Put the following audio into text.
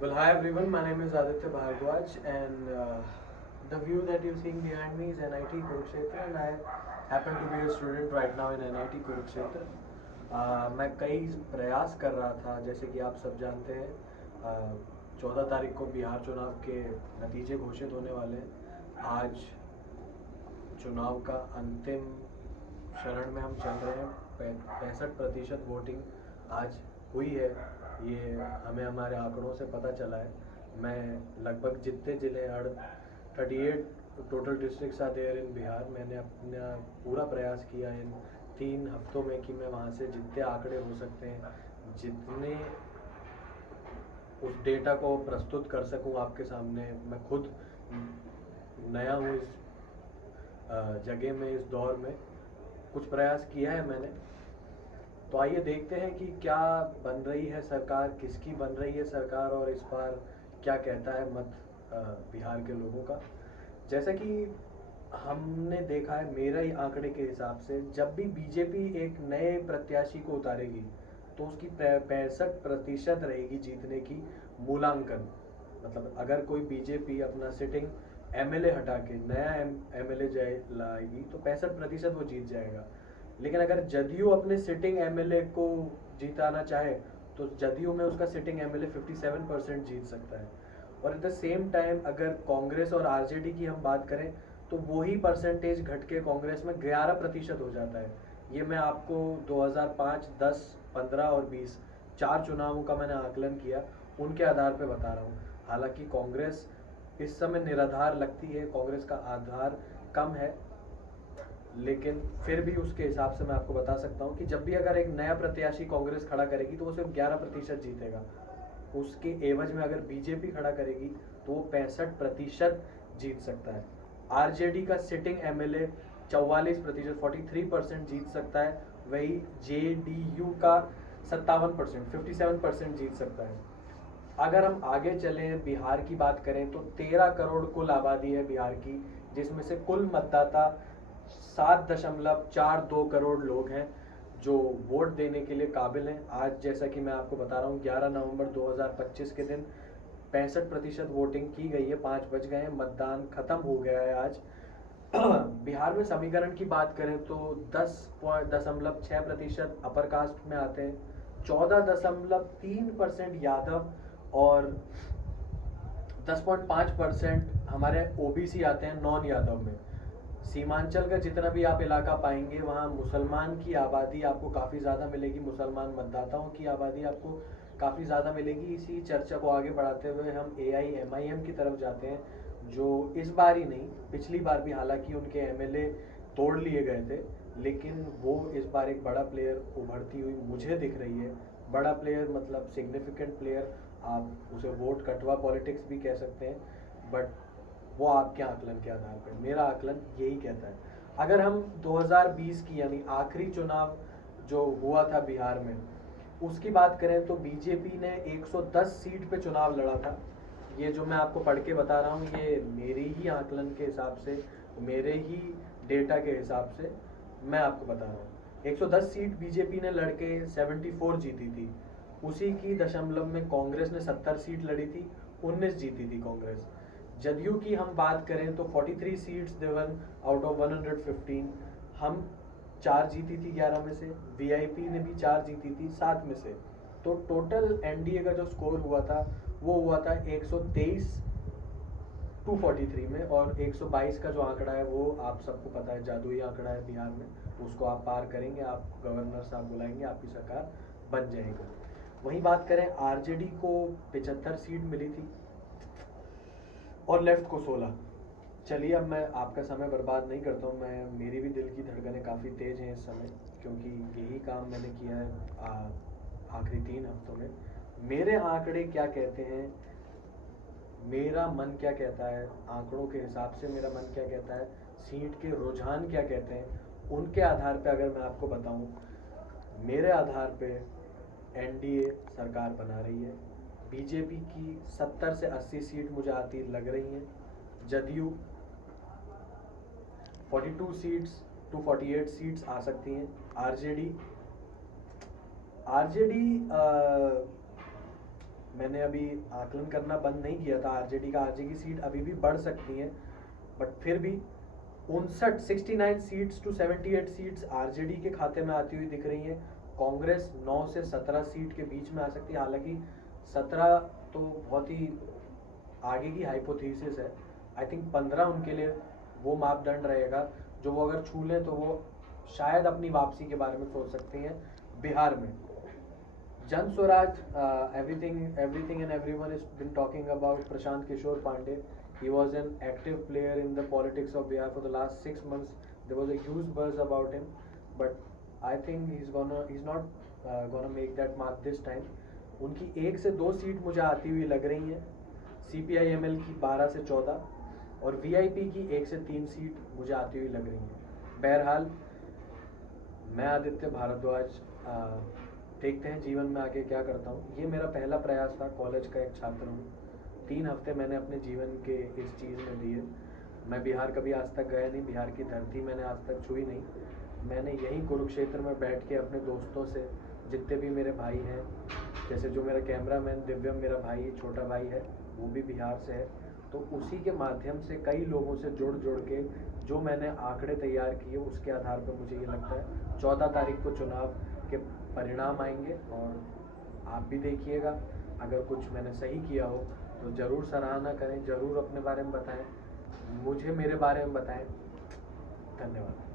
Well, hi everyone. My name is Aditya Bhardwaj, and the view that you're seeing behind me is NIT Kurukshetra, and I happen to be a student right now in NIT Kurukshetra. मैं कई प्रयास कर रहा था, जैसे कि आप सब जानते हैं। 14 तारीख को बिहार चुनाव के नतीजे घोषित होने वाले हैं। आज चुनाव का अंतिम चरण में हम चल रहे हैं। 65% वोटिंग आज हुई है, ये हमें हमारे आंकड़ों से पता चला है। मैं लगभग जितने ज़िले 38 total districts are there in Bihar, मैंने अपना पूरा प्रयास किया इन 3 हफ्तों में कि मैं वहाँ से जितने आंकड़े हो सकते हैं, जितने उस डेटा को प्रस्तुत कर सकूं आपके सामने। मैं खुद नया हूँ इस जगह में, इस दौर में कुछ प्रयास किया है मैंने। तो आइए देखते हैं कि क्या बन रही है सरकार, किसकी बन रही है सरकार, और इस बार क्या कहता है मत बिहार के लोगों का। जैसा कि हमने देखा है, मेरा ही आंकड़े के हिसाब से, जब भी बीजेपी एक नए प्रत्याशी को उतारेगी तो उसकी 65% रहेगी जीतने की मूलांकन। मतलब अगर कोई बीजेपी अपना सिटिंग एमएलए हटा के नया एमएलए लाएगी तो 65% वो जीत जाएगा। लेकिन अगर जदयू अपने सिटिंग एमएलए को जीताना चाहे तो जदयू में उसका सिटिंग एमएलए 57% जीत सकता है। और एट द सेम टाइम अगर कांग्रेस और आरजेडी की हम बात करें तो वही परसेंटेज घट के कांग्रेस में 11% हो जाता है। ये मैं आपको 2005, 10, 15 और 20 4 चुनावों का मैंने आकलन किया, उनके आधार पर बता रहा हूँ। हालांकि कांग्रेस इस समय निराधार लगती है, कांग्रेस का आधार कम है, लेकिन फिर भी उसके हिसाब से मैं आपको बता सकता हूँ कि जब भी अगर एक नया प्रत्याशी कांग्रेस खड़ा करेगी तो वो सिर्फ 11% जीतेगा। उसके एवज में अगर बीजेपी खड़ा करेगी तो वो 65% जीत सकता है। आरजेडी का सिटिंग एमएलए 44%, 43% जीत सकता है। वही जेडीयू का 57%, 57% जीत सकता है। अगर हम आगे चलें, बिहार की बात करें तो 13 करोड़ कुल आबादी है बिहार की, जिसमें से कुल मतदाता 7.42 करोड़ लोग हैं जो वोट देने के लिए काबिल हैं। आज जैसा कि मैं आपको बता रहा हूँ, 11 नवंबर 2025 के दिन 65% वोटिंग की गई है। 5 बज गए हैं, मतदान खत्म हो गया है आज। बिहार में समीकरण की बात करें तो 10.6% अपर कास्ट में आते हैं, 14.3% यादव, और 10.5% हमारे ओबीसी आते हैं नॉन यादव में। सीमांचल का जितना भी आप इलाका पाएंगे वहाँ मुसलमान की आबादी आपको काफ़ी ज़्यादा मिलेगी, मुसलमान मतदाताओं की आबादी आपको काफ़ी ज़्यादा मिलेगी। इसी चर्चा को आगे बढ़ाते हुए हम AIMIM की तरफ जाते हैं, जो इस बार ही नहीं, पिछली बार भी हालांकि उनके एमएलए तोड़ लिए गए थे, लेकिन वो इस बार एक बड़ा प्लेयर उभरती हुई मुझे दिख रही है। बड़ा प्लेयर मतलब सिग्निफिकेंट प्लेयर, आप उसे वोट कटवा पॉलिटिक्स भी कह सकते हैं, बट वो आपके आकलन के आधार पर, मेरा आकलन यही कहता है। अगर हम 2020 की यानी आखिरी चुनाव जो हुआ था बिहार में उसकी बात करें तो बीजेपी ने 110 सीट पे चुनाव लड़ा था। ये जो मैं आपको पढ़ के बता रहा हूँ ये मेरे ही आकलन के हिसाब से, मेरे ही डेटा के हिसाब से मैं आपको बता रहा हूँ। 110 सीट बीजेपी ने लड़के 74 जीती थी। उसी की दशमलव में कांग्रेस ने 70 सीट लड़ी थी, 19 जीती थी कांग्रेस। जदयू की हम बात करें तो 43 सीट्स देवन आउट ऑफ 115, हम 4 जीती थी 11 में से, वीआईपी ने भी 4 जीती थी 7 में से। तो टोटल एनडीए का जो स्कोर हुआ था वो हुआ था 123 243 में। और 122 का जो आंकड़ा है वो आप सबको पता है, जादुई आंकड़ा है बिहार में। उसको आप पार करेंगे, आप गवर्नर साहब बुलाएंगे, आपकी सरकार बन जाएगी। वहीं बात करें आरजेडी को 75 सीट मिली थी और लेफ्ट को 16। चलिए अब मैं आपका समय बर्बाद नहीं करता हूँ, मैं मेरी भी दिल की धड़कनें काफ़ी तेज़ हैं इस समय, क्योंकि यही काम मैंने किया है आखिरी 3 हफ्तों में। मेरे आंकड़े क्या कहते हैं, मेरा मन क्या कहता है, आंकड़ों के हिसाब से मेरा मन क्या कहता है, सीट के रुझान क्या कहते हैं, उनके आधार पे अगर मैं आपको बताऊं, मेरे आधार पे एनडीए सरकार बना रही है। बीजेपी की 70 से 80 सीट मुझे आती लग रही हैं। जदयू 42 सीट्स टू 48 सीट्स आ सकती हैं। आरजेडी आरजेडी मैंने अभी आकलन करना बंद नहीं किया था आरजेडी का, आरजेडी की सीट अभी भी बढ़ सकती हैं, बट फिर भी 69 सीट्स टू 78 सीट्स आरजेडी के खाते में आती हुई दिख रही हैं। कांग्रेस 9 से 17 सीट के बीच में आ सकती है, हालांकि 17 तो बहुत ही आगे की हाइपोथेसिस है। आई थिंक 15 उनके लिए वो मापदंड रहेगा जो वो अगर छू लें तो वो शायद अपनी वापसी के बारे में सोच सकती हैं बिहार में। जन Swaraj, everything and everyone has been talking about Prashant Kishore Pandey. He was an active player in the politics of Bihar for the last 6 months. There was a huge buzz about him, but I think he's not gonna make that mark this time. उनकी 1 से 2 seat मुझे आती हुई लग रही हैं, CPI-ML की 12 से 14 और VIP की 1 से 3 सीट मुझे आती हुई लग रही हैं। बहरहाल मैं आदित्य भारद्वाज, देखते हैं जीवन में आगे क्या करता हूँ। ये मेरा पहला प्रयास था, कॉलेज का एक छात्र हूँ। 3 हफ्ते मैंने अपने जीवन के इस चीज़ में दिए। मैं बिहार कभी आज तक गया नहीं, बिहार की धरती मैंने आज तक छुई नहीं। मैंने यहीं कुरुक्षेत्र में बैठ के अपने दोस्तों से, जितने भी मेरे भाई हैं, जैसे जो मेरा कैमरामैन दिव्यम मेरा भाई, छोटा भाई है, वो भी बिहार से है, तो उसी के माध्यम से कई लोगों से जुड़ के जो मैंने आंकड़े तैयार किए, उसके आधार पर मुझे ये लगता है 14 तारीख को चुनाव के परिणाम आएंगे और आप भी देखिएगा। अगर कुछ मैंने सही किया हो तो ज़रूर सराहना करें, ज़रूर अपने बारे में बताएं, मुझे मेरे बारे में बताएं। धन्यवाद।